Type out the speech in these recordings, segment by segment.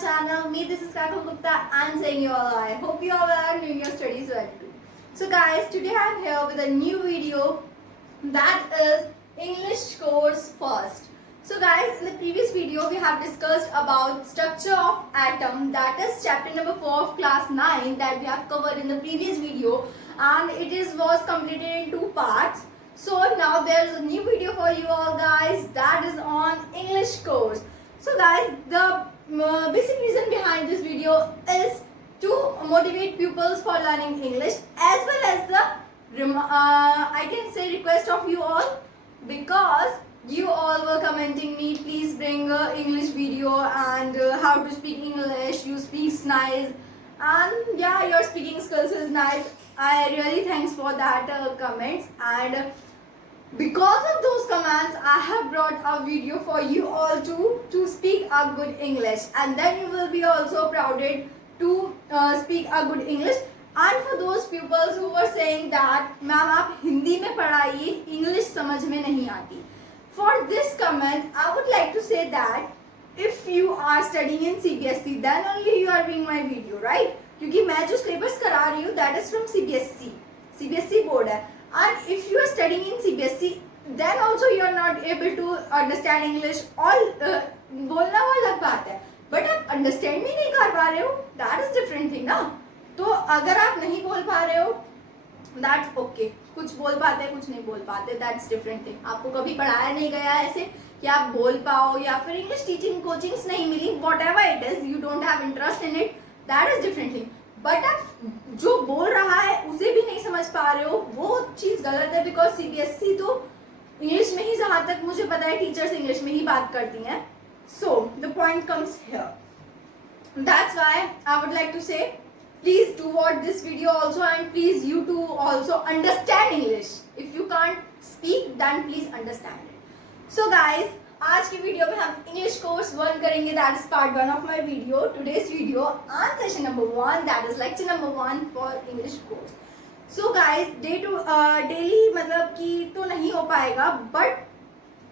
channel. Me, this is Kakal Gupta and saying you all I hope you all are doing your studies well too. So guys, today I am here with a new video that is English course first. So guys, in the previous video we have discussed about structure of atom, that is chapter number 4 of class 9 that we have covered in the previous video, and it was completed in 2 parts. So now there is a new video for you all guys that is on English course. So guys, the basic reason behind this video is to motivate pupils for learning English, as well as the I can say request of you all, because you all were commenting me, please bring a English video and how to speak English, you speak nice, and yeah, your speaking skills is nice. I really thanks for that comments, and because of those commands I have brought a video for you all to speak a good English, and then you will be also prouded to speak a good English. And for those pupils who were saying that ma'am आप हिंदी में पढ़ाइए, English समझ में नहीं आती, for this comment I would like to say that if you are studying in CBSE then only you are viewing my video, right? क्योंकि मैं जो syllabus करा रही हूँ that is from CBSE board है, and if you are studying in CBSE then also you are not able to understand English. all बोलना वो अलग बात है, but आप understand भी नहीं कर पा रहे हो, that is different thing ना. तो अगर आप नहीं बोल पा रहे हो that's okay, कुछ बोल पाते हैं कुछ नहीं बोल पाते, that's different thing. आपको कभी पढ़ाया नहीं गया ऐसे कि आप बोल पाओ, या फिर इंग्लिश टीचिंग कोचिंग्स नहीं मिली, whatever it is, you don't have interest in it, that is different thing. But आप जो बोल रहा है उसे भी नहीं समझ पा रहे हो, वो चीज गलत है, बिकॉज सीबीएसई तो इंग्लिश में ही, जहां तक मुझे पता है टीचर्स इंग्लिश में ही बात करती हैं. So the point comes here, that's why I would like to say please do watch this video also, and please you too also understand English. If you can't speak then please understand it. So guys, आज की video में हम English course 1 करेंगे, that is part 1 of my video. Today's video on session number 1, that is lecture number 1 for English course. So guys, daily मतलब कि तो नहीं हो पाएगा, बट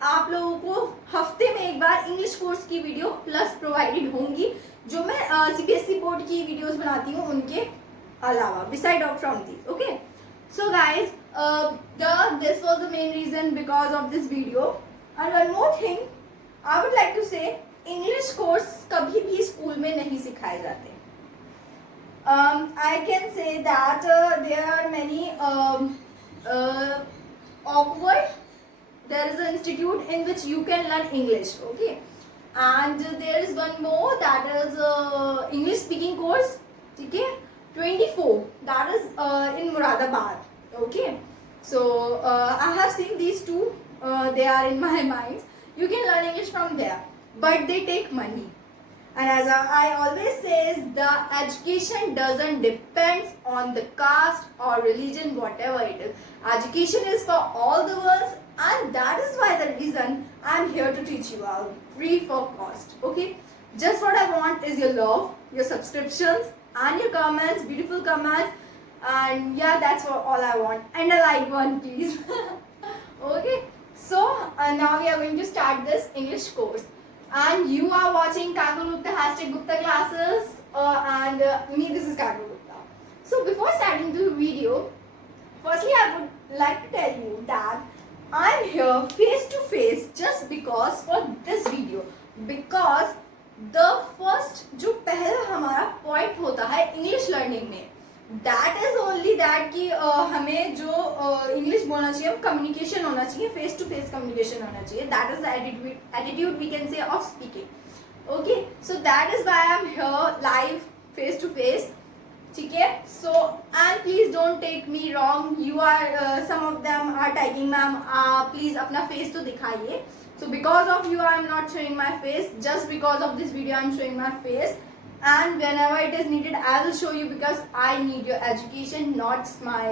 आप लोगों को हफ्ते में एक बार इंग्लिश कोर्स की वीडियो प्लस प्रोवाइडेड होंगी, जो मैं सीबीएसई बोर्ड की वीडियोस बनाती हूँ उनके अलावा, beside of from these. Okay, so guys, this was the main reason because of this video. And one more thing, I would like to say, English course कभी भी स्कूल में नहीं सिखाए जाते. I can say that there are many awkward. There is an institute in which you can learn English, okay? And there is one more, that is English speaking course, ठीक है? 24. That is in Moradabad, okay? So I have seen these two. They are in my mind. You can learn English from there, but they take money. And as I always says, the education doesn't depend on the caste or religion, whatever it is. Education is for all the ones, and that is why the reason I'm here to teach you all free for cost. Okay, just what I want is your love, your subscriptions, and your comments, beautiful comments. And yeah, that's all I want, and a like one please. Okay. So now we are going to start this English course, and you are watching Kakal Gupta #Gupta classes, and me, this is Kakal Gupta. So before starting the video, firstly I would like to tell you that I am here face to face just because for this video, because the first जो पहला हमारा point होता है English learning में, that is only that कि हमें जो English बोलना चाहिए, कम्युनिकेशन होना चाहिए, फेस टू फेस कम्युनिकेशन होना चाहिए, that is the attitude we can say of speaking. Okay, so that is why I am here live face to face, ठीक है? So and please don't take me wrong, you are some of them are tagging ma'am please अपना face तो दिखाइए. So because of you I am not showing my face, just because of this video I am showing my face. And whenever it is needed I will show you, because I need your education, not my,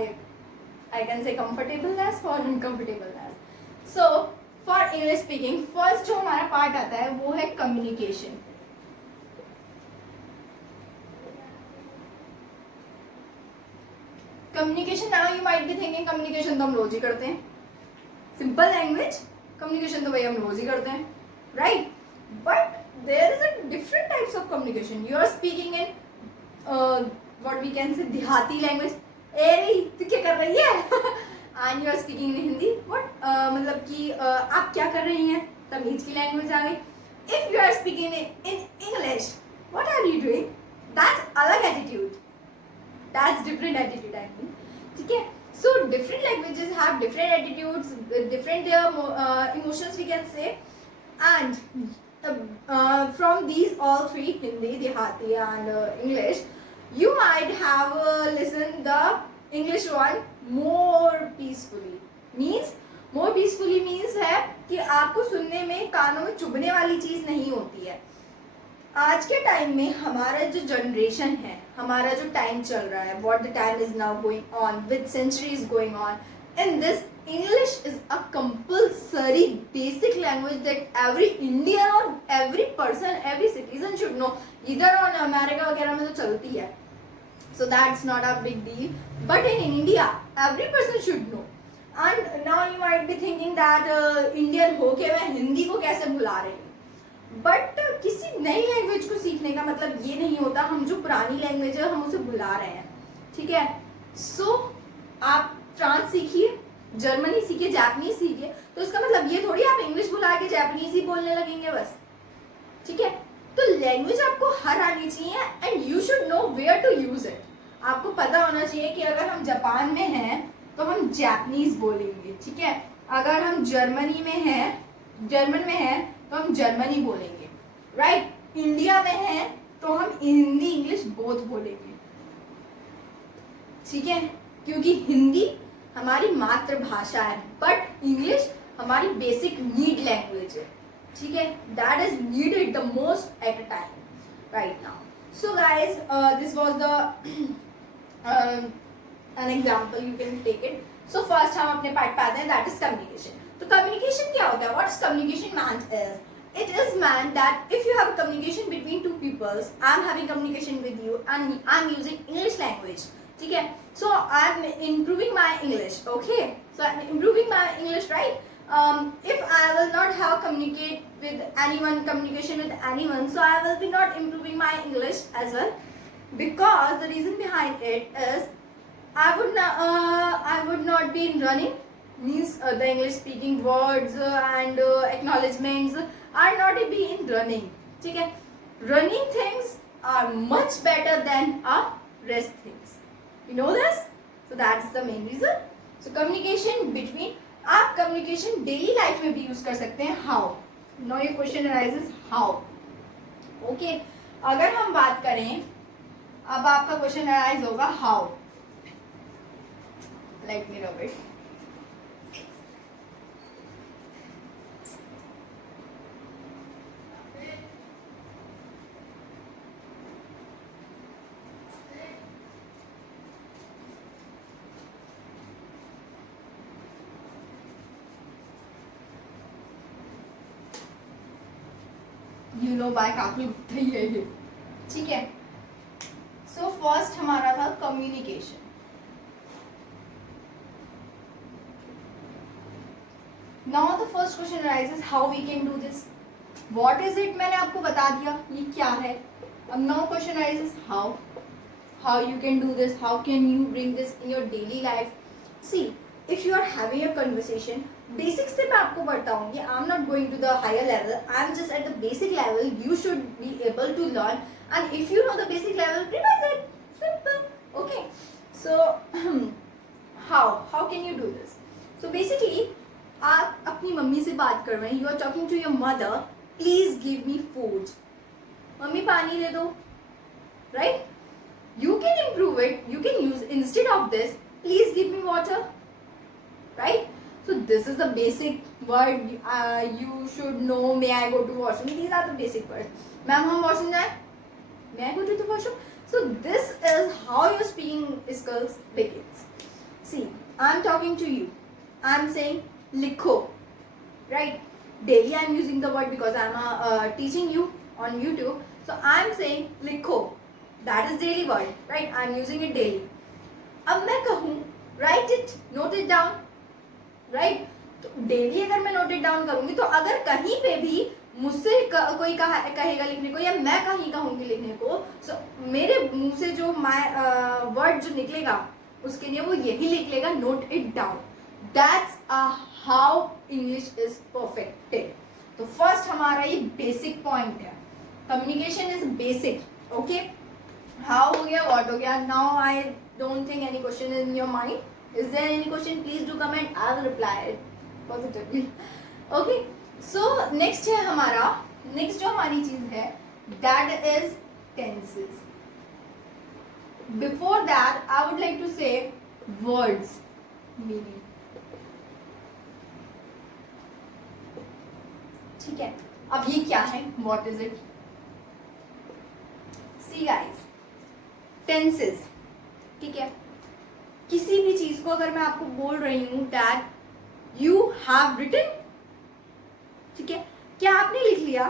I can say, comfortableness or uncomfortableness. So for English speaking, first जो हमारा part आता है वो है communication. Communication, now you might be thinking communication तो हम रोज ही करते हैं, simple language communication तो भाई हम रोज ही करते हैं, right? But there is a different types of communication. You are speaking in what we can say देहाती language. एरी तू क्या कर रही है? And you are speaking in Hindi. What मतलब कि आप क्या कर रही हैं? तमीज की लैंग्वेज आ गई. If you are speaking in English, what are you doing? That's अलग attitude. That's different attitude I mean. ठीक है? So different languages have different attitudes, different emotions we can say, and from these all three, Hindi, Dehati and English, you might have listened the English one more peacefully. Means more peacefully means है कि आपको सुनने में कानों में चुभने वाली चीज नहीं होती है. आज के टाइम में हमारा जो जनरेशन है, हमारा जो टाइम चल रहा है, what the time is now going on, which century is going on, in this English is a compulsory basic language that every Indian or every person, every citizen should know. इधर और America वगैरह में तो चलती है, so that's not a big deal. But in India, every person should know. And now you might be thinking that Indian होके मैं हिंदी को कैसे भुला रही हूँ. बट किसी नई लैंग्वेज को सीखने का मतलब ये नहीं होता हम जो पुरानी लैंग्वेज है हम उसे भुला रहे हैं. ठीक है? सो आप फ्रांस सीखिए, जर्मनी सीखिए, जापानीज सीखिए, तो इसका मतलब ये थोड़ी आप इंग्लिश भुला के जापानीज ही बोलने लगेंगे बस. ठीक है? तो लैंग्वेज आपको हर आनी चाहिए and you should know where to use it. आपको पता होना चाहिए कि अगर हम जापान में हैं तो हम जापानीज बोलेंगे. ठीक है? अगर हम जर्मनी में हैं तो हम जर्मनी बोलेंगे. राइट? इंडिया में हैं तो हम हिंदी इंग्लिश बोथ बोलेंगे. ठीक है? क्योंकि हिंदी हमारी मातृभाषा है बट इंग्लिश हमारी बेसिक नीड लैंग्वेज है. ठीक है? That is needed the most at a time right now. So guys this was the an example you can take it. So first हम अपने पार्ट पे आते हैं, that is communication. तो communication क्या होता है? What is communication meant is? It is meant that if you have a communication between two peoples, I'm having communication with you and I'm using English language. ठीक है? So I'm improving my English. Okay? So I'm improving my English, right? If I will not have communication with anyone, so I will be not improving my English as well. Because the reason behind it is I would not be in running. Means the English speaking words and acknowledgements are not be in running. ठीक है? Running things are much better than rest things. You know this? So that's the main reason. So communication between, आप communication daily life में भी use कर सकते हैं. How? Now your question arises how? Okay. अगर हम बात करें, अब आपका question arise होगा how? Let me rub it. You know by काफी उठा ही है ये. ठीक है? So first हमारा था communication. Now the first question arises how we can do this. What is it? मैंने आपको बता दिया ये क्या है. अब now question arises how you can do this, how can you bring this in your daily life. See, if you are having a conversation, basic से मैं आपको बताऊंगी. I'm not going to the higher level. I'm just at the basic level. You should be able to learn, and if you know the basic level, revise it. Simple. Okay. So how can you do this? So basically, आप अपनी mummy से बात कर रहे हैं. You are talking to your mother. Please give me food. Mummy पानी दे दो. Right? You can improve it. You can use instead of this. Please give me water. Right? So this is the basic word you should know. May I go to washroom? These are the basic words. Ma'am, हम washroom जाए? May I go to the washroom? So this is how your speaking skills begins. See, I'm talking to you. I'm saying लिखो. Right? Daily I'm using the word because I'm teaching you on YouTube. So I'm saying लिखो. That is daily word. Right? I'm using it daily. अब मैं कहूँ write it, note it down. Right? तो daily अगर मैं note it down करूंगी तो अगर कहीं पे भी मुझसे कोई कहेगा लिखने को या मैं कहीं कहूंगी लिखने को, so, मेरे मुंह से जो वर्ड जो निकलेगा उसके लिए वो यही लिख लेगा, note it down. That's how English is perfected. तो फर्स्ट हमारा ये बेसिक पॉइंट है, communication is basic. Okay, how हो गया, व्हाट हो गया. Now I don't think any question in your mind. Is there any question? Please do comment, I will reply it positively. Okay, so next है हमारा, next जो हमारी चीज है that is tenses. Before that I would like to से words meaning. ठीक है, अब ये क्या है, what is it? See guys, tenses. ठीक है, किसी भी चीज को अगर मैं आपको बोल रही हूं दैट यू हैव रिटन, ठीक है, क्या आपने लिख लिया,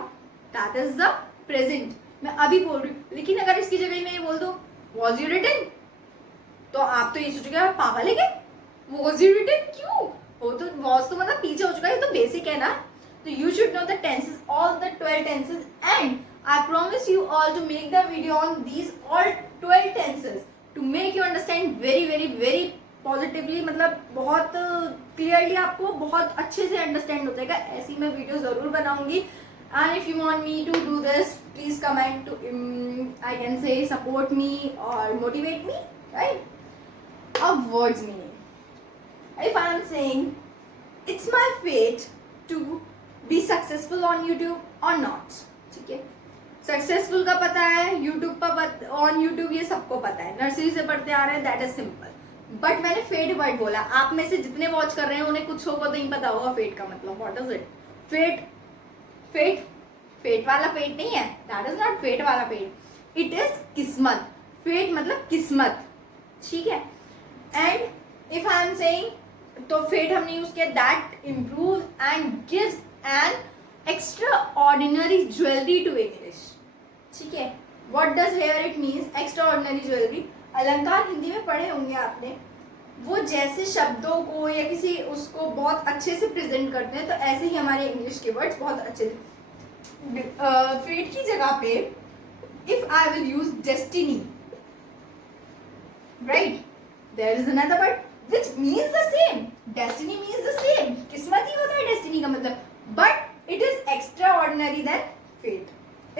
दैट इज द प्रेजेंट. मैं अभी बोल रही हूँ, लेकिन अगर इसकी जगह मैं ये बोल दूं वॉज यू रिटन, तो आप तो ये सोचोगे पागल है क्या, वॉज यू रिटन क्यों? वो तो वॉज तो मतलब पीछे हो चुका है, ये तो बेसिक है ना. So you should know the tenses, all the 12 tenses, and I promise you all to make the video on these all 12 tenses to make you understand very positively. मतलब बहुत clearly आपको बहुत अच्छे से understand हो जाएगा. ऐसी मैं वीडियो जरूर बनाऊंगी. And if you want me to do this, please comment to I can say support me or motivate me, right? Of words meaning. If I am saying it's my fate to be successful on YouTube और not, ठीक है. Successful का पता है, YouTube पर on YouTube ये सबको पता है, नर्सरी से पढ़ते आ रहे हैं, दैट इज सिंपल. बट मैंने फेट वर्ड बोला, आप में से जितने वॉच कर रहे हैं उन्हें कुछ को तो नहीं पता होगा फेट का मतलब. What is it? Fate, fate, fate वाला फेट नहीं है, दैट इज नॉट फेट वाला फेट, इट इज किस्मत. फेट मतलब किस्मत, ठीक है. And if I am saying, तो फेट हमने यूज किया, that improve and gives an extraordinary jewellery to English. ठीक है, what does here it means extraordinary jewellery. अलंकार हिंदी में पढ़े होंगे आपने, वो जैसे शब्दों को या किसी उसको बहुत अच्छे से प्रेजेंट करते हैं, तो ऐसे ही हमारे इंग्लिश के वर्ड्स बहुत अच्छे से. फेट की जगह पे if I will use destiny, right, there is another word which means the same. Destiny means the same. किस्मत ही होता है डेस्टिनी का मतलब, but it is extraordinary than fate.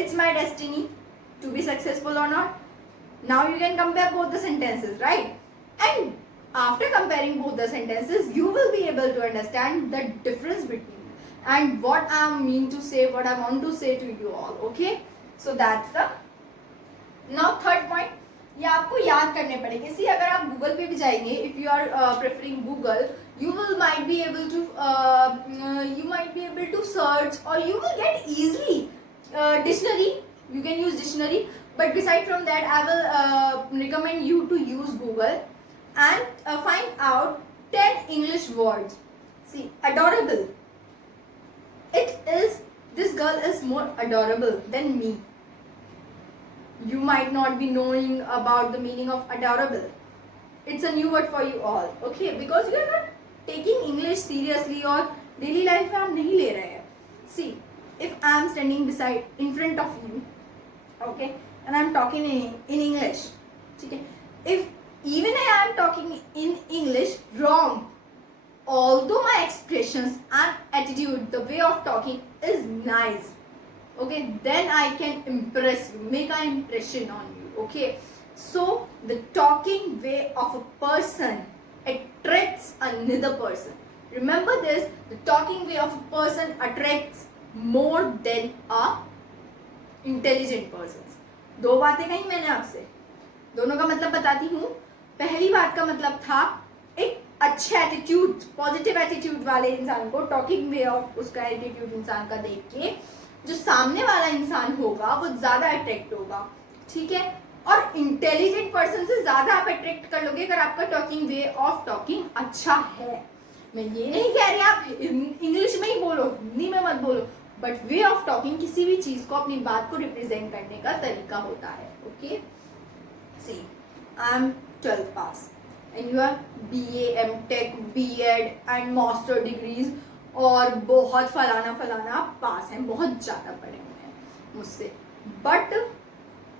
It's my destiny to be successful or not. Now you can compare both the sentences, right? And after comparing both the sentences, you will be able to understand the difference between and what I mean to say, what I want to say to you all. Okay? So that's the now third point. ये आपको याद करने पड़ेंगे. सी अगर आप Google पे भी जाएंगे, if you are preferring Google, you might be able to search or you will get easily dictionary. You can use dictionary, but beside from that I will recommend you to use Google and find out 10 English words. See, adorable, it is, this girl is more adorable than me. You might not be knowing about the meaning of adorable. It's a new word for you all, okay? Because you are not taking English seriously or daily life में आप नहीं ले रहे हैं. See, if I am standing beside in front of you, okay, and I am talking in English, ठीक है? If even I am talking in English wrong, although my expressions and attitude, the way of talking is nice, okay, then I can impress you, make an impression on you. Okay, so the talking way of a person attracts another person. Remember this, the talking way of a person attracts more than a intelligent person. दो बातें कही मैंने आपसे, दोनों का मतलब बताती हूँ. पहली बात का मतलब था एक अच्छे एटीट्यूड, पॉजिटिव एटीट्यूड वाले इंसान को, टॉकिंग वे ऑफ उसका एटीट्यूड इंसान का देख के जो सामने वाला इंसान होगा वो ज्यादा अट्रैक्ट होगा. ठीक है, और इंटेलिजेंट पर्सन से ज्यादा आप अट्रैक्ट कर लोगे अगर आपका टॉकिंग वे ऑफ टॉकिंग अच्छा है. मैं ये नहीं कह रही आप इंग्लिश में ही बोलो, हिंदी में मत बोलो, बट वे ऑफ टॉकिंग किसी भी चीज को, अपनी बात को रिप्रेजेंट करने का तरीका होता है. Okay, see I am 12th pass and you are BA, MTech, B.Ed and master degrees और बहुत फलाना फलाना पास हैं, बहुत ज़्यादा पढ़े हुए हैं मुझसे, but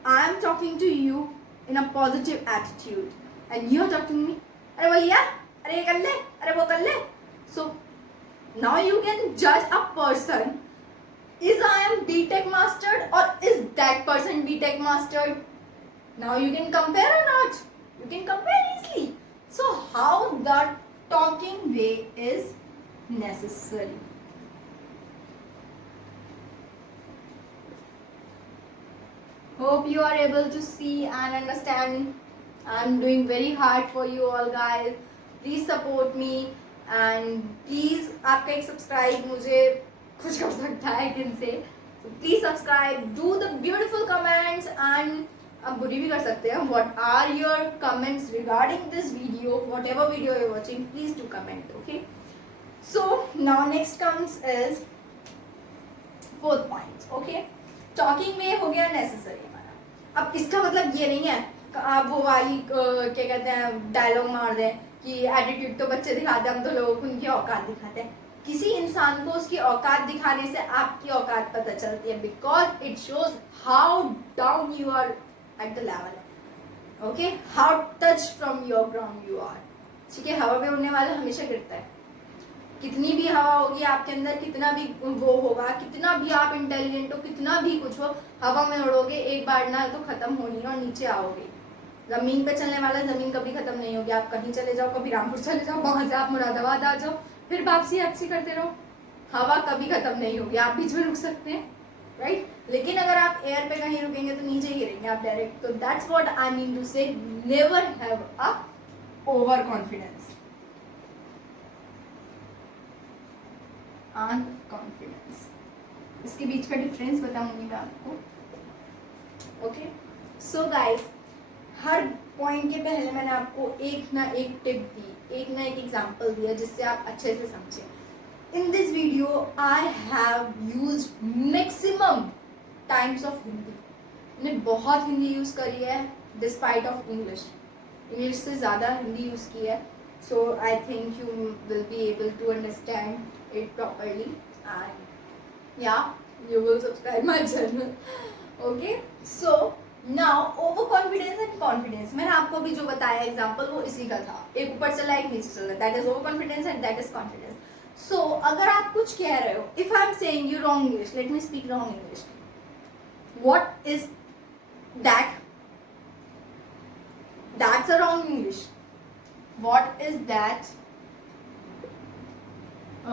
I am talking to you in a positive attitude and you are talking me, अरे भैया अरे ये कर ले, अरे वो कर ले. सो नाउ यू कैन जज a person, is I am BTech mastered or is that person BTech mastered? Now you can compare or not? You can compare easily. So how the talking way is necessary. Hope you are able to see and understand. I'm doing very hard for you all guys. Please support me and please आपका एक subscribe मुझे खुश कर सकता है किन से. Please subscribe, do the beautiful comments and आप बुरी भी कर सकते हैं. What are your comments regarding this video, whatever video you watching, please do comment. Okay, so now next comes is fourth point. Okay, talking में हो गया necessary हमारा. अब इसका मतलब ये नहीं है आप वो वाली क्या कहते हैं डायलॉग मार दें कि एटीट्यूड तो बच्चे दिखाते हैं, हम तो लोगों को उनकी औकात दिखाते हैं. किसी इंसान को उसकी औकात दिखाने से आपकी औकात पता चलती है, because it shows how down you are at the level. Okay, how touch from your ground you are. ठीक है, हवा पे उड़ने वाला हमेशा गिरता है. कितनी भी हवा होगी आपके अंदर, कितना भी वो होगा, कितना भी आप इंटेलिजेंट हो, कितना भी कुछ हो, हवा में उड़ोगे एक बार ना तो खत्म होनी है और नीचे आओगे. जमीन पे चलने वाला जमीन कभी खत्म नहीं होगी. आप कहीं चले जाओ, कभी रामपुर चले जाओ, वहां से आप मुरादाबाद आ जाओ, फिर वापसी वापसी करते रहो, हवा कभी खत्म नहीं होगी. आप बीच में रुक सकते हैं, राइट, लेकिन अगर आप एयर पे कहीं रुकेंगे तो नीचे ही गिरेंगे आप डायरेक्ट. तो that's what I mean to say, never have a over confidence and confidence. इसके बीच का डिफरेंस बताऊंगी मैं आपको. ओके, सो गाइस, हर पॉइंट के पहले मैंने आपको एक ना एक टिप दी, एक ना एक एग्जाम्पल दिया जिससे आप अच्छे से समझें. In this video I have used maximum times of Hindi. मैंने बहुत हिंदी यूज करी है डिस्पाइट ऑफ इंग्लिश. इंग्लिश से ज़्यादा हिंदी यूज की है. So I think you will be able to understand it properly and या you will subscribe my channel. Okay, so now over confidence and confidence. मैंने आपको भी जो बताया एग्जांपल वो इसी का था. एक ऊपर चला एक नीचे चला, that is over confidence and that is confidence. So अगर आप कुछ कह रहे हो, if I am saying you wrong English, let me speak wrong English. What is that? That's a wrong English. What is that?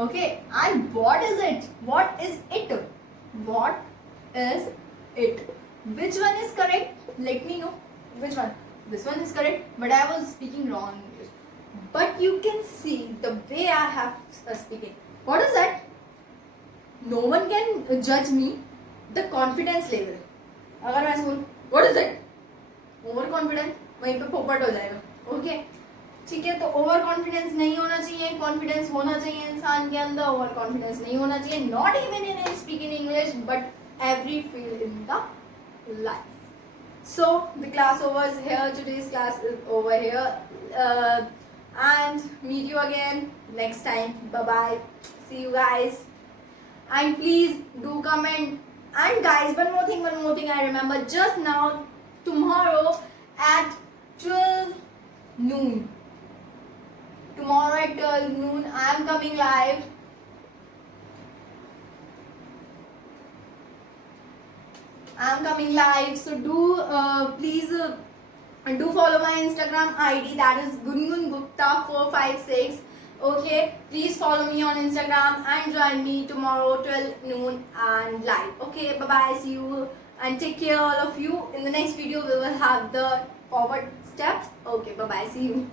Okay, and what is it? What is it? What is it? Which one is correct? Let me know which one. This one is correct, but I was speaking wrong English. But you can see the way I have speaking. What is that? No one can judge me the confidence level. अगर मैं बोलूँ what is it? Over confident, वहीं पे पोपट हो जाएगा. Okay? ठीक है, तो ओवर कॉन्फिडेंस नहीं होना चाहिए, कॉन्फिडेंस होना चाहिए इंसान के अंदर. ओवर कॉन्फिडेंस नहीं होना चाहिए, not even in speaking English but every field in the life. So the class over here, today's class is over here, and meet you again next time. Bye bye, see you guys, and please do comment. And guys, one more thing I remember just now, tomorrow at 12 noon, tomorrow at 12 noon I am coming live. So do please do follow my Instagram ID, that is Gungun Gupta 456. Okay, please follow me on Instagram and join me tomorrow 12 noon and live. Okay, bye bye, see you and take care all of you. In the next video we will have the forward steps. Okay, bye bye, see you.